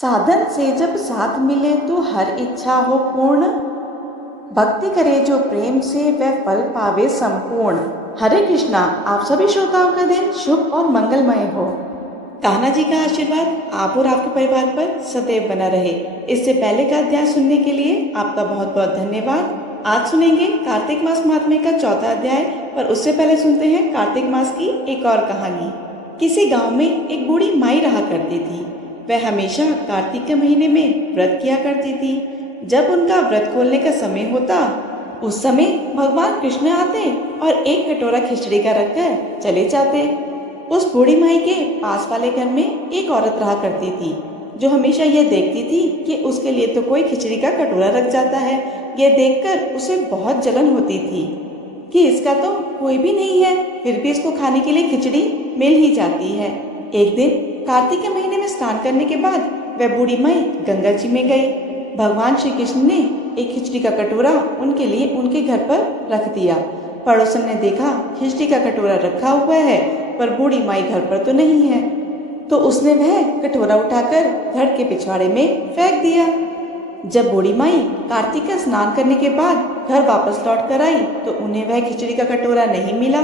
साधन से जब साथ मिले तो हर इच्छा हो पूर्ण। भक्ति करे जो प्रेम से वह फल पावे संपूर्ण। हरे कृष्णा। आप सभी श्रोताओं का दिन शुभ और मंगलमय हो। कान्हा जी का आशीर्वाद आप और आपके परिवार पर सदैव बना रहे। इससे पहले का अध्याय सुनने के लिए आपका बहुत बहुत धन्यवाद। आज सुनेंगे कार्तिक मास महात्म्य का चौथा अध्याय, पर उससे पहले सुनते हैं कार्तिक मास की एक और कहानी। किसी गांव में एक बूढ़ी माई रहा करती थी। वह हमेशा कार्तिक के महीने में व्रत किया करती थी। जब उनका व्रत खोलने का समय होता, उस समय भगवान कृष्ण आते और एक कटोरा खिचड़ी का रखकर चले जाते। उस बूढ़ी माई के पास वाले घर में एक औरत रहा करती थी, जो हमेशा यह देखती थी कि उसके लिए तो कोई खिचड़ी का कटोरा रख जाता है। यह देखकर उसे बहुत जलन होती थी कि इसका तो कोई भी नहीं है, फिर भी इसको खाने के लिए खिचड़ी मिल ही जाती है। एक दिन कार्तिक के महीने में स्नान करने के बाद वह बूढ़ी माई गंगा जी में गई। भगवान श्री कृष्ण ने एक खिचड़ी का कटोरा उनके लिए उनके घर पर रख दिया। पड़ोसन ने देखा खिचड़ी का कटोरा रखा हुआ है, पर बूढ़ी माई घर पर तो नहीं है, तो उसने वह कटोरा उठाकर घर के पिछवाड़े में फेंक दिया। जब बूढ़ी माई कार्तिक का स्नान करने के बाद घर वापस लौट कर आई तो उन्हें वह खिचड़ी का कटोरा नहीं मिला।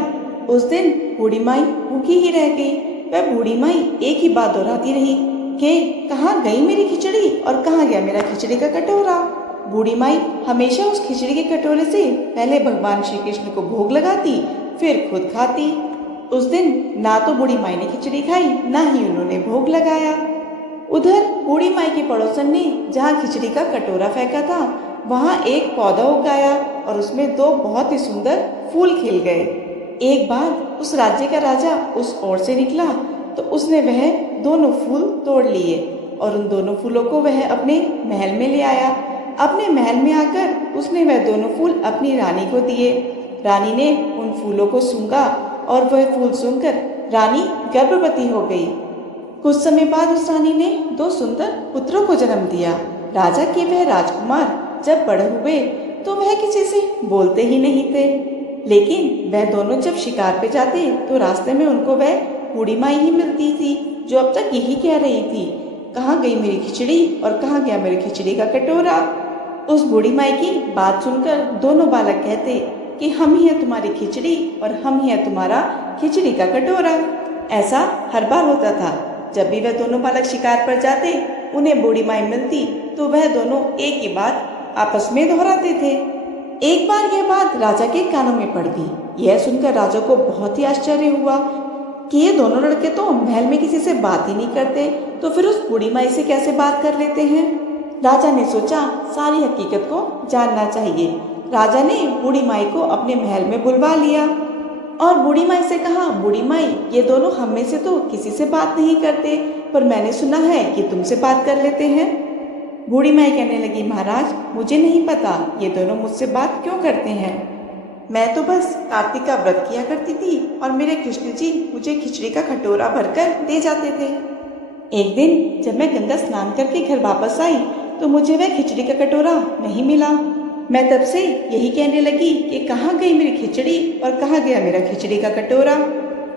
उस दिन बूढ़ी माई भूखी ही रह गई। वह बूढ़ी माई एक ही बात दोहराती रही कि कहाँ गई मेरी खिचड़ी और कहाँ गया मेरा खिचड़ी का कटोरा। बूढ़ी माई हमेशा उस खिचड़ी के कटोरे से पहले भगवान श्री कृष्ण को भोग लगाती, फिर खुद खाती। उस दिन ना तो बूढ़ी माई ने खिचड़ी खाई, ना ही उन्होंने भोग लगाया। उधर बूढ़ी माई के पड़ोसन ने जहाँ खिचड़ी का कटोरा फेंका था, वहाँ एक पौधा उगाया और उसमें दो बहुत ही सुंदर फूल खिल गए। एक बार उस राज्य का राजा उस ओर से निकला तो उसने वह दोनों फूल तोड़ लिए और उन दोनों फूलों को वह अपने महल में ले आया। अपने महल में आकर उसने वह दोनों फूल अपनी रानी को दिए। रानी ने उन फूलों को सूंघा और वह फूल सूंघकर रानी गर्भवती हो गई। कुछ समय बाद उस रानी ने दो सुंदर पुत्रों को जन्म दिया। राजा के वह राजकुमार जब बड़े हुए तो वह किसी से बोलते ही नहीं थे, लेकिन वह दोनों जब शिकार पे जाते तो रास्ते में उनको वह बूढ़ी माई ही मिलती थी, जो अब तक यही कह रही थी, कहाँ गई मेरी खिचड़ी और कहाँ गया मेरे खिचड़ी का कटोरा। उस बूढ़ी माई की बात सुनकर दोनों बालक कहते कि हम ही हैं तुम्हारी खिचड़ी और हम ही हैं तुम्हारा खिचड़ी का कटोरा। ऐसा हर बार होता था। जब भी वह दोनों बालक शिकार पर जाते, उन्हें बूढ़ी माई मिलती तो वह दोनों एक ही बात आपस में दोहराते थे। एक बार यह बात राजा के कानों में पड़ गई। यह सुनकर राजा को बहुत ही आश्चर्य हुआ कि ये दोनों लड़के तो महल में किसी से बात ही नहीं करते, तो फिर उस बूढ़ी माई से कैसे बात कर लेते हैं। राजा ने सोचा सारी हकीकत को जानना चाहिए। राजा ने बूढ़ी माई को अपने महल में बुलवा लिया और बूढ़ी माई से कहा, बूढ़ी माई, ये दोनों हम में से तो किसी से बात नहीं करते, पर मैंने सुना है कि तुमसे बात कर लेते हैं। बूढ़ी माई कहने लगी, महाराज, मुझे नहीं पता ये दोनों मुझसे बात क्यों करते हैं। मैं तो बस कार्तिक का व्रत किया करती थी और मेरे कृष्ण जी मुझे खिचड़ी का कटोरा भरकर दे जाते थे। एक दिन जब मैं गंगा स्नान करके घर वापस आई तो मुझे वह खिचड़ी का कटोरा नहीं मिला। मैं तब से यही कहने लगी कि कहाँ गई मेरी खिचड़ी और कहाँ गया मेरा खिचड़ी का कटोरा।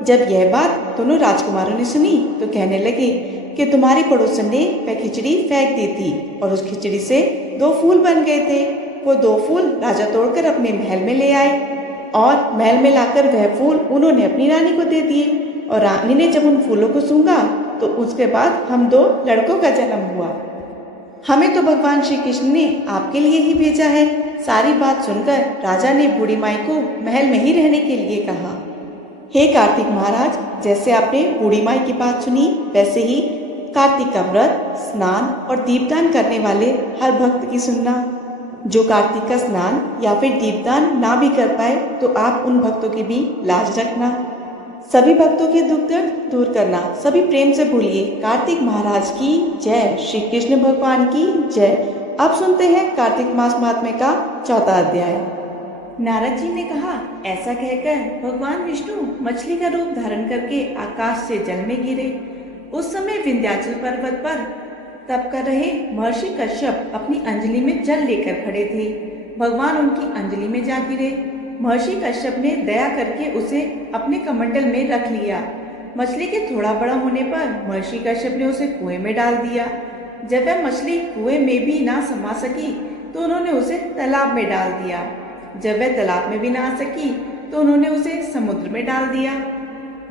जब यह बात दोनों राजकुमारों ने सुनी तो कहने लगे कि तुम्हारी पड़ोसन ने वह खिचड़ी फेंक दी थी और उस खिचड़ी से दो फूल बन गए थे। वो दो फूल राजा तोड़कर अपने महल में ले आए और महल में लाकर वह फूल उन्होंने अपनी रानी को दे दिए और रानी ने जब उन फूलों को सूंघा तो उसके बाद हम दो लड़कों का जन्म हुआ। हमें तो भगवान श्री कृष्ण ने आपके लिए ही भेजा है। सारी बात सुनकर राजा ने बूढ़ी माई को महल में ही रहने के लिए कहा। हे कार्तिक महाराज, जैसे आपने बूढ़ी माई की बात सुनी, वैसे ही कार्तिक का व्रत, स्नान और दीपदान करने वाले हर भक्त की सुनना। जो कार्तिक का स्नान या फिर दीपदान ना भी कर पाए तो आप उन भक्तों की भी लाज रखना। सभी भक्तों के दुख दर्द दूर करना। सभी प्रेम से बोलिए कार्तिक महाराज की जय, श्री कृष्ण भगवान की जय। अब सुनते हैं कार्तिक मास महात्म्य का चौथा अध्याय। नारद जी ने कहा, ऐसा कहकर भगवान विष्णु मछली का रूप धारण करके आकाश से जल में गिरे। उस समय विंध्याचल पर्वत पर तप कर रहे महर्षि कश्यप अपनी अंजलि में जल लेकर खड़े थे। भगवान उनकी अंजलि में जा गिरे। महर्षि कश्यप ने दया करके उसे अपने कमंडल में रख लिया। मछली के थोड़ा बड़ा होने पर महर्षि कश्यप ने उसे कुएं में डाल दिया। जब वह मछली कुएं में भी ना समा सकी तो उन्होंने उसे तालाब में डाल दिया। जब वह तालाब में भी ना आ सकी तो उन्होंने उसे समुद्र में डाल दिया।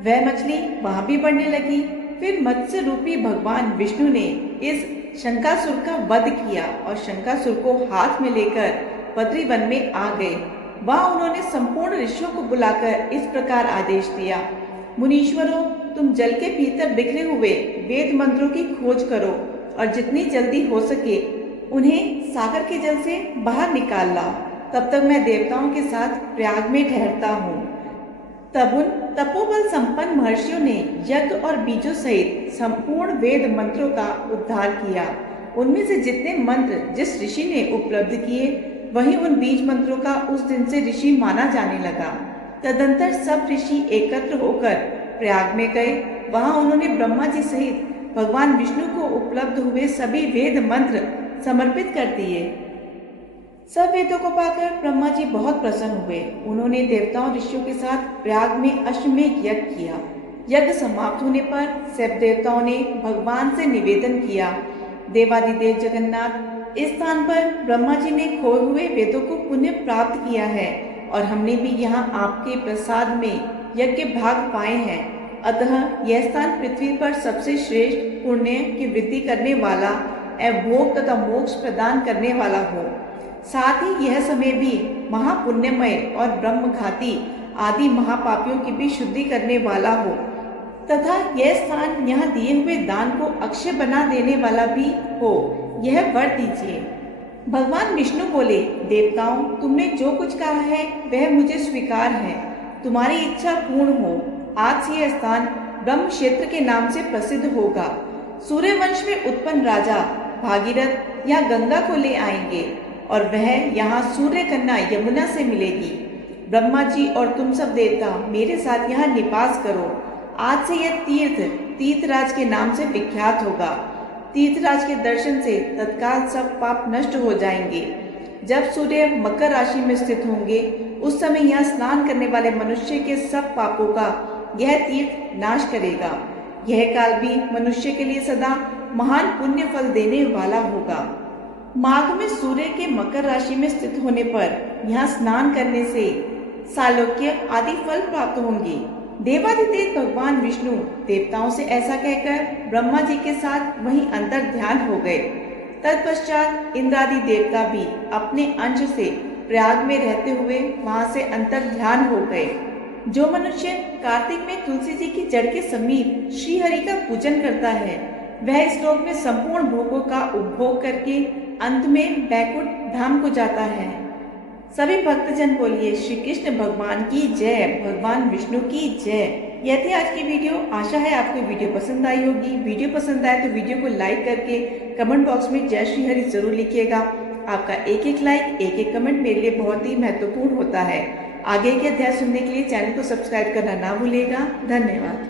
वह मछली वहां भी बढ़ने लगी। फिर मत्स्य रूपी भगवान विष्णु ने इस शंकासुर का वध किया और शंकासुर को हाथ में लेकर बद्री वन में आ गए। वहां उन्होंने संपूर्ण ऋषियों को बुलाकर इस प्रकार आदेश दिया, मुनीश्वरों, तुम जल के भीतर बिखरे हुए वेद मंत्रों की खोज करो और जितनी जल्दी हो सके उन्हें सागर के जल से बाहर निकाल लाओ। तब तक मैं देवताओं के साथ प्रयाग में ठहरता हूँ। तब उन तपोबल संपन्न महर्षियों ने यज्ञ और बीजों सहित संपूर्ण वेद मंत्रों का उद्धार किया। उनमें से जितने मंत्र जिस ऋषि ने उपलब्ध किए वही उन बीज मंत्रों का उस दिन से ऋषि माना जाने लगा। तदंतर सब ऋषि एकत्र होकर प्रयाग में गए। वहां उन्होंने ब्रह्मा जी सहित भगवान विष्णु को उपलब्ध हुए सभी वेद मंत्र समर्पित कर दिए। सब वेदों को पाकर ब्रह्मा जी बहुत प्रसन्न हुए। उन्होंने देवताओं ऋषियों के साथ प्रयाग में अश्वमेध यज्ञ किया। यज्ञ समाप्त होने पर सब देवताओं ने भगवान से निवेदन किया, देवादिदेव जगन्नाथ, इस स्थान पर ब्रह्मा जी ने खोए हुए वेदों को पुण्य प्राप्त किया है और हमने भी यहाँ आपके प्रसाद में यज्ञ भाग पाए हैं। अतः यह स्थान पृथ्वी पर सबसे श्रेष्ठ पुण्य की वृद्धि करने वाला एवं भोग तथा मोक्ष प्रदान करने वाला हो। साथ ही यह समय भी महापुण्यमय और ब्रह्मघाती आदि महापापियों की भी शुद्धि करने वाला हो तथा यह स्थान यहाँ दिए हुए दान को अक्षय बना देने वाला भी हो, यह वर दीजिए। भगवान विष्णु बोले, देवताओं, तुमने जो कुछ कहा है वह मुझे स्वीकार है। तुम्हारी इच्छा पूर्ण हो। आज से यह स्थान ब्रह्म क्षेत्र के नाम से प्रसिद्ध होगा। सूर्यवंश में उत्पन्न राजा भागीरथ यहाँ गंगा को ले आएंगे और वह यहाँ सूर्य कन्या यमुना से मिलेगी। ब्रह्मा जी और तुम सब देवता मेरे साथ यहाँ निवास करो। आज से यह तीर्थ तीर्थराज के नाम से विख्यात होगा। तीर्थराज के दर्शन से तत्काल सब पाप नष्ट हो जाएंगे। जब सूर्य मकर राशि में स्थित होंगे उस समय यहाँ स्नान करने वाले मनुष्य के सब पापों का यह तीर्थ नाश करेगा। यह काल भी मनुष्य के लिए सदा महान पुण्य फल देने वाला होगा। माघ में सूर्य के मकर राशि में स्थित होने पर यहाँ स्नान करने से सालोक्य आदि फल प्राप्त होंगे। देवादिदेव भगवान विष्णु देवताओं से ऐसा कहकर ब्रह्मा जी के साथ वहीं अंतर ध्यान हो गए। तत्पश्चात इंद्रादि देवता भी अपने अंश से प्रयाग में रहते हुए वहां से अंतर ध्यान हो गए। जो मनुष्य कार्तिक में तुलसी जी की जड़ के समीप श्री हरि का पूजन करता है वह इस लोक में संपूर्ण भोगों का उपभोग करके अंत में बैकुंठ धाम को जाता है। सभी भक्तजन बोलिए श्री कृष्ण भगवान की जय, भगवान विष्णु की जय। यह थी आज की वीडियो। आशा है आपको वीडियो पसंद आई होगी। वीडियो पसंद आए तो वीडियो को लाइक करके कमेंट बॉक्स में जय श्री हरि जरूर लिखिएगा। आपका एक एक लाइक एक एक कमेंट मेरे लिए बहुत ही महत्वपूर्ण होता है। आगे के अध्याय सुनने के लिए चैनल को सब्सक्राइब करना ना भूलिएगा। धन्यवाद।